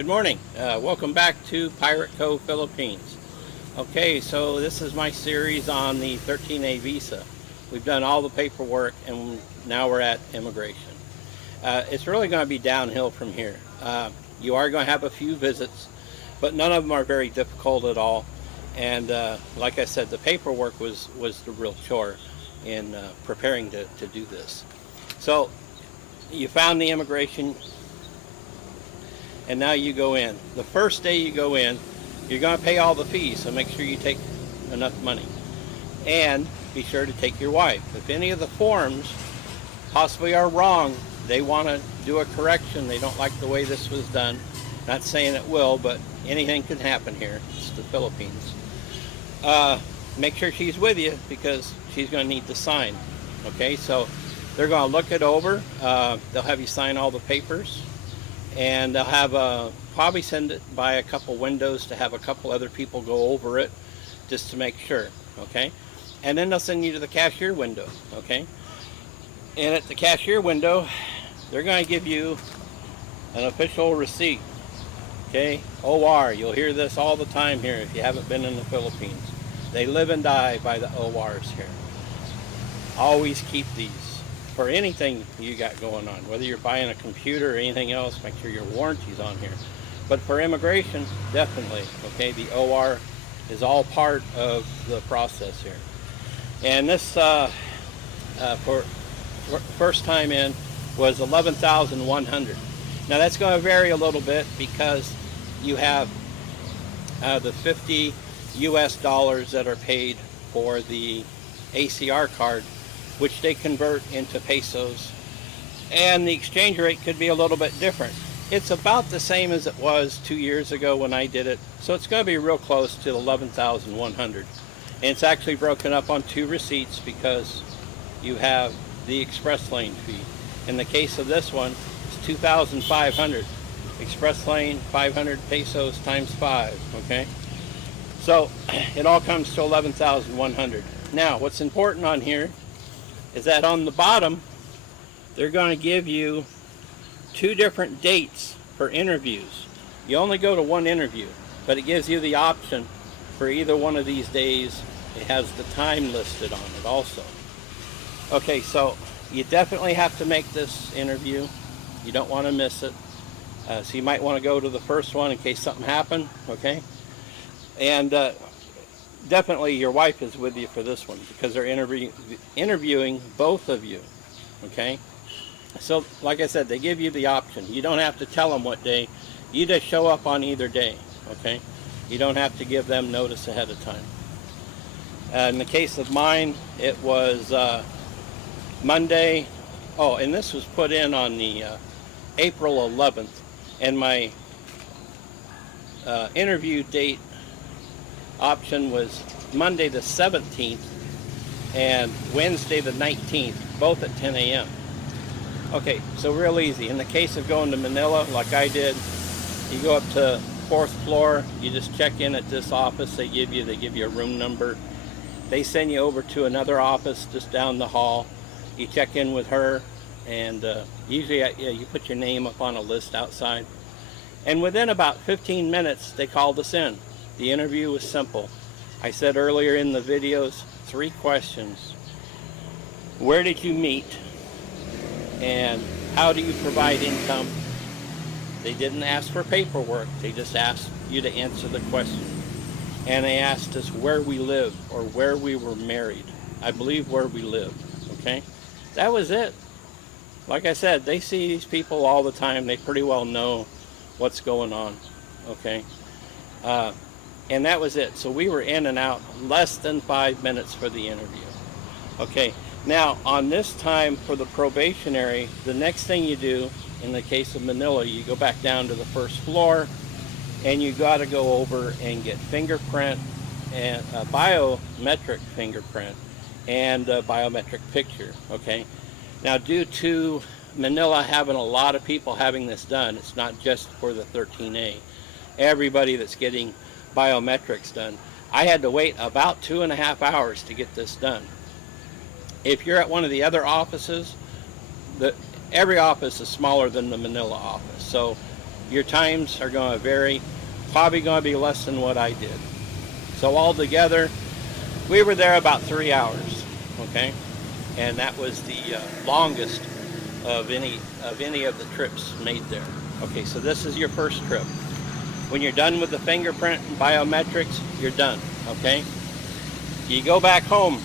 Good morning. Welcome back to Pirate Cove, Philippines. Okay, so this is my series on the 13A visa. We've done all the paperwork and now we're at immigration. It's really going to be downhill from here. You are going to have a few visits, but none of them are very difficult at all. And like I said, the paperwork was the real chore in preparing to do this. So you found the immigration, and now you go in. The first day you go in, you're going to pay all the fees, so make sure you take enough money. And be sure to take your wife. If any of the forms possibly are wrong, they want to do a correction, they don't like the way this was done. Not saying it will, but anything can happen here. It's the Philippines. Make sure she's with you because she's going to need to sign. Okay, so they're going to look it over. They'll have you sign all the papers. And they'll have probably send it by a couple windows to have a couple other people go over it just to make sure, okay? And then they'll send you to the cashier window, okay? And at the cashier window, they're going to give you an official receipt, okay? OR, you'll hear this all the time here if you haven't been in the Philippines. They live and die by the ORs here. Always keep these. For anything you got going on, whether you're buying a computer or anything else, make sure your warranty's on here. But for immigration, definitely, okay, the OR is all part of the process here. And this for first time in was $11,100. Now that's going to vary a little bit because you have the 50 US dollars that are paid for the ACR card, which they convert into pesos, and the exchange rate could be a little bit different. It's about the same as it was 2 years ago when I did it, so it's going to be real close to 11,100. And it's actually broken up on two receipts because you have the express lane fee. In the case of this one, it's 2,500. Express lane, 500 pesos times 5, okay? So it all comes to 11,100. Now, what's important on here is that on the bottom, they're going to give you two different dates for interviews. You only go to one interview, but it gives you the option for either one of these days. It has the time listed on it also. Okay, so you definitely have to make this interview. You don't want to miss it. So you might want to go to the first one in case something happened, okay? And definitely your wife is with you for this one because they're interviewing both of you, okay? So like I said, they give you the option. You don't have to tell them what day. You just show up on either day, okay? You don't have to give them notice ahead of time. In the case of mine, it was Monday. Oh, and this was put in on the April 11th, and my interview date option was Monday the 17th and Wednesday the 19th, both at 10 a.m. Okay, so real easy. In the case of going to Manila, like I did, you go up to 4th floor, you just check in at this office they give you a room number. They send you over to another office just down the hall. You check in with her, and usually you put your name up on a list outside. And within about 15 minutes, they called us in. The interview was simple. I said earlier in the videos, 3 questions. Where did you meet? And how do you provide income? They didn't ask for paperwork. They just asked you to answer the question. And they asked us where we live or where we were married. I believe where we live, okay? That was it. Like I said, they see these people all the time. They pretty well know what's going on, okay? And that was it. So we were in and out less than 5 minutes for the interview. Okay, now on this time for the probationary, the next thing you do, in the case of Manila, you go back down to the 1st floor and you got to go over and get fingerprint and a biometric fingerprint and a biometric picture, okay? Now due to Manila having a lot of people having this done, it's not just for the 13A. Everybody that's getting biometrics done. I had to wait about 2.5 hours to get this done. If you're at one of the other offices, every office is smaller than the Manila office. So your times are going to vary, probably going to be less than what I did. So altogether, we were there about 3 hours, okay? And that was the longest of any of the trips made there. Okay, so this is your first trip. When you're done with the fingerprint and biometrics, you're done, okay? You go back home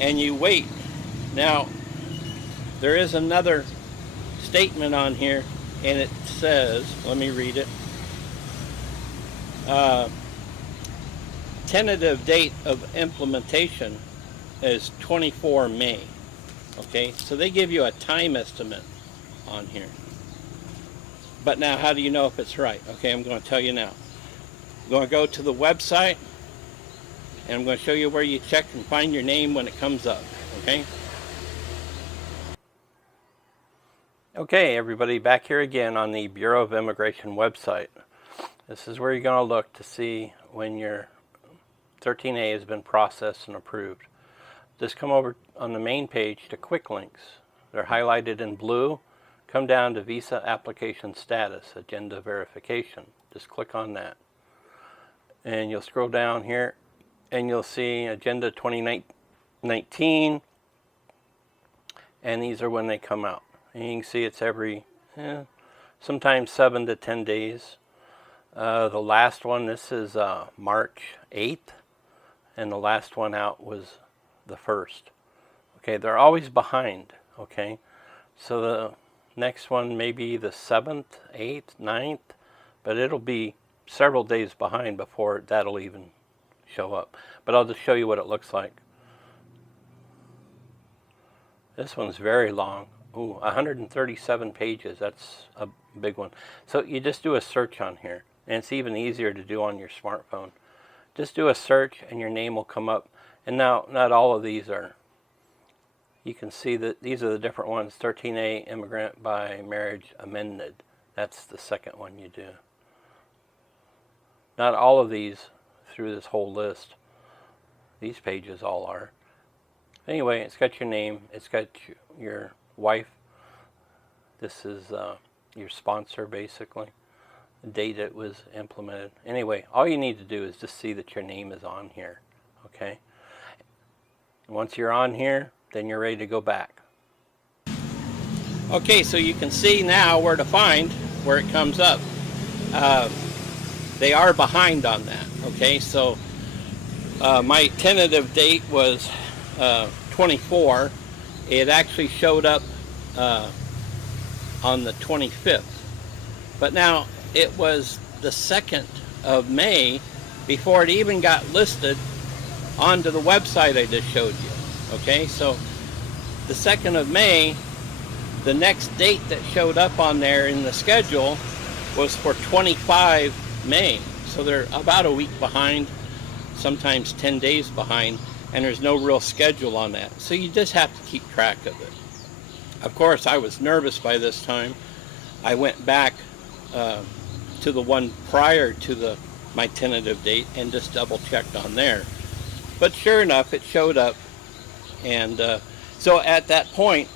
and you wait. Now, there is another statement on here, and it says, let me read it. Tentative date of implementation is 24 May. Okay, so they give you a time estimate on here. But now, how do you know if it's right? Okay, I'm going to tell you now. I'm going to go to the website, and I'm going to show you where you check and find your name when it comes up. Okay? Okay, everybody, back here again on the Bureau of Immigration website. This is where you're going to look to see when your 13A has been processed and approved. Just come over on the main page to quick links. They're highlighted in blue. Come down to Visa Application Status, Agenda Verification. Just click on that. And you'll scroll down here and you'll see Agenda 2019. And these are when they come out. And you can see it's every, sometimes 7 to 10 days. The last one, this is March 8th. And the last one out was the 1st. Okay, they're always behind, okay? So the next one may be the 7th, 8th, 9th, but it'll be several days behind before that'll even show up. But I'll just show you what it looks like. This one's very long. Ooh, 137 pages. That's a big one. So you just do a search on here, and it's even easier to do on your smartphone. Just do a search and your name will come up. And now, not all of these are, you can see that these are the different ones. 13A, immigrant by marriage amended. That's the second one you do. Not all of these through this whole list. These pages all are. Anyway, it's got your name. It's got your wife. This is your sponsor, basically. The date it was implemented. Anyway, all you need to do is just see that your name is on here. Okay? Once you're on here, then you're ready to go back. Okay, so you can see now where to find where it comes up. They are behind on that. Okay, so my tentative date was 24. It actually showed up on the 25th. But now it was the 2nd of May before it even got listed onto the website I just showed you. Okay, so the 2nd of May, the next date that showed up on there in the schedule was for 25 May. So they're about a week behind, sometimes 10 days behind, and there's no real schedule on that. So you just have to keep track of it. Of course, I was nervous by this time. I went back to the one prior to my tentative date and just double checked on there. But sure enough, it showed up. And so at that point,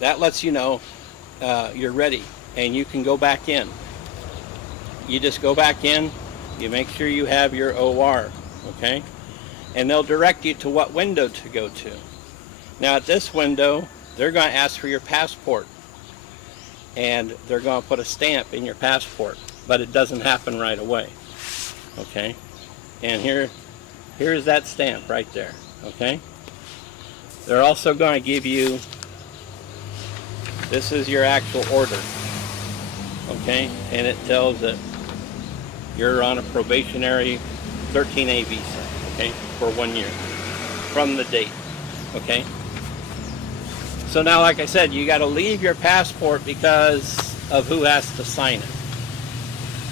that lets you know you're ready and you can go back in. You just go back in, you make sure you have your OR, okay? And they'll direct you to what window to go to. Now at this window, they're going to ask for your passport. And they're going to put a stamp in your passport, but it doesn't happen right away, okay? And here's that stamp right there, okay? They're also going to give you, this is your actual order, okay? And it tells that you're on a probationary 13A visa, okay, for 1 year from the date, okay? So now, like I said, you got to leave your passport because of who has to sign it.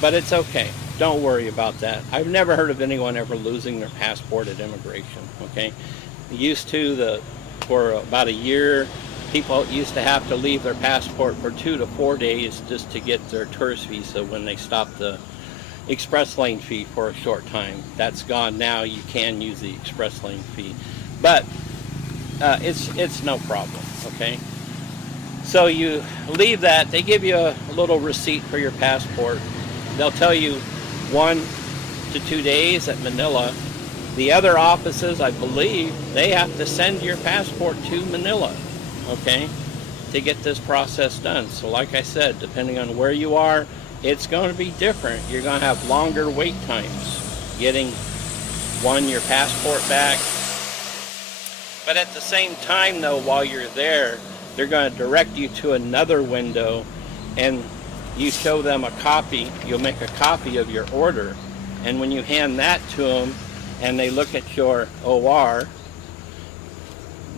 But it's okay. Don't worry about that. I've never heard of anyone ever losing their passport at immigration, okay? Used to, for about a year, people used to have to leave their passport for 2 to 4 days just to get their tourist visa when they stopped the express lane fee for a short time. That's gone now. You can use the express lane fee. But it's no problem, okay? So you leave that. They give you a little receipt for your passport. They'll tell you 1 to 2 days at Manila. The other offices, I believe, they have to send your passport to Manila, okay, to get this process done. So like I said, depending on where you are, it's going to be different. You're going to have longer wait times getting, your passport back. But at the same time, though, while you're there, they're going to direct you to another window, and you show them a copy. You'll make a copy of your order, and when you hand that to them and they look at your OR,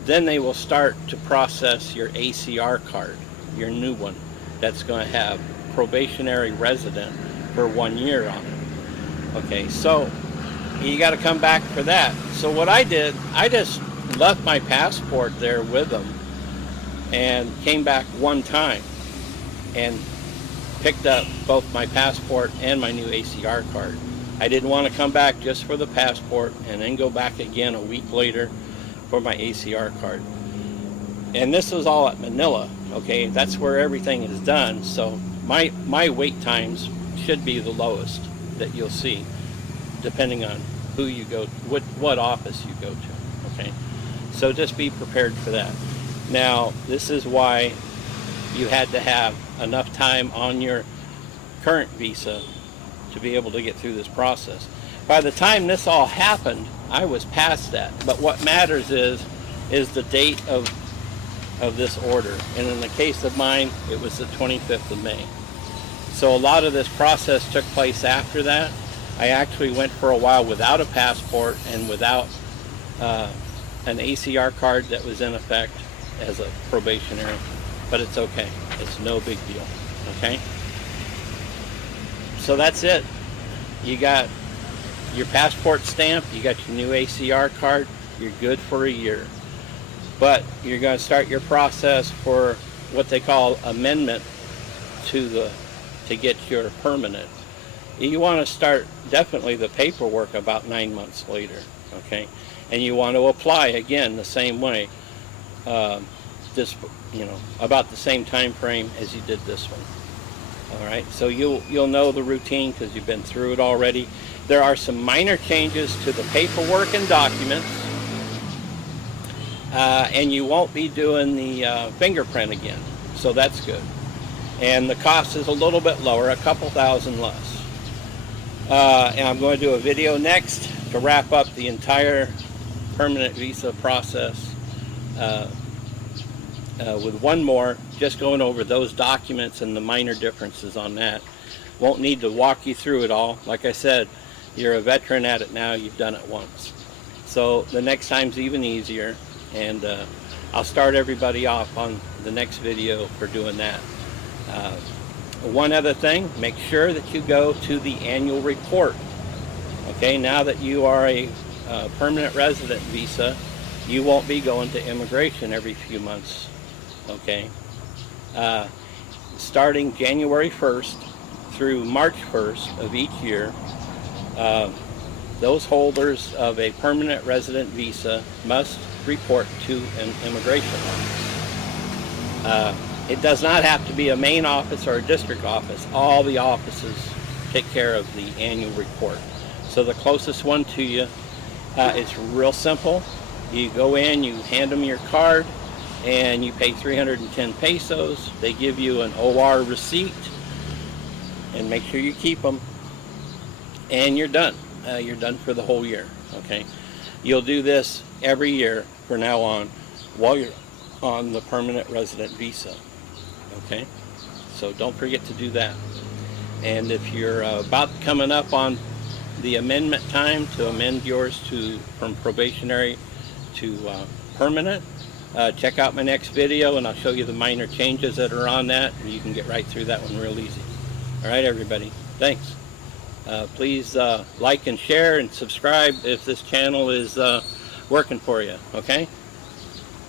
then they will start to process your ACR card, your new one, that's going to have probationary resident for 1 year on it. Okay, so you got to come back for that. So what I did, I just left my passport there with them and came back one time and picked up both my passport and my new ACR card. I didn't want to come back just for the passport and then go back again a week later for my ACR card. And this was all at Manila, okay? That's where everything is done. So my wait times should be the lowest that you'll see, depending on who you go, what office you go to, okay? So just be prepared for that. Now, this is why you had to have enough time on your current visa to be able to get through this process. By the time this all happened, I was past that. But what matters is the date of this order. And in the case of mine, it was the 25th of May. So a lot of this process took place after that. I actually went for a while without a passport and without an ACR card that was in effect as a probationary, but it's okay. It's no big deal, okay? So that's it. You got your passport stamp, you got your new ACR card, you're good for a year. But you're going to start your process for what they call amendment to get your permanent. You want to start definitely the paperwork about 9 months later, okay? And you want to apply again the same way, about the same time frame as you did this one. All right, so you'll know the routine because you've been through it already. There are some minor changes to the paperwork and documents, and you won't be doing the fingerprint again, so that's good. And the cost is a little bit lower, a couple thousand less. And I'm going to do a video next to wrap up the entire permanent visa process with one more, just going over those documents and the minor differences on that. Won't need to walk you through it all. Like I said, you're a veteran at it now, you've done it once. So the next time's even easier, and I'll start everybody off on the next video for doing that. One other thing, make sure that you go to the annual report. Okay, now that you are a permanent resident visa, you won't be going to immigration every few months. Okay, starting January 1st through March 1st of each year, those holders of a permanent resident visa must report to an immigration office. It does not have to be a main office or a district office. All the offices take care of the annual report. So the closest one to you, it's real simple. You go in, you hand them your card, and you pay 310 pesos. They give you an OR receipt, and make sure you keep them, and you're done. You're done for the whole year, okay? You'll do this every year from now on while you're on the permanent resident visa, okay? So don't forget to do that. And if you're about coming up on the amendment time to amend yours from probationary to permanent, check out my next video and I'll show you the minor changes that are on that, and you can get right through that one real easy. All right, everybody, thanks. Please like and share and subscribe if this channel is working for you, okay?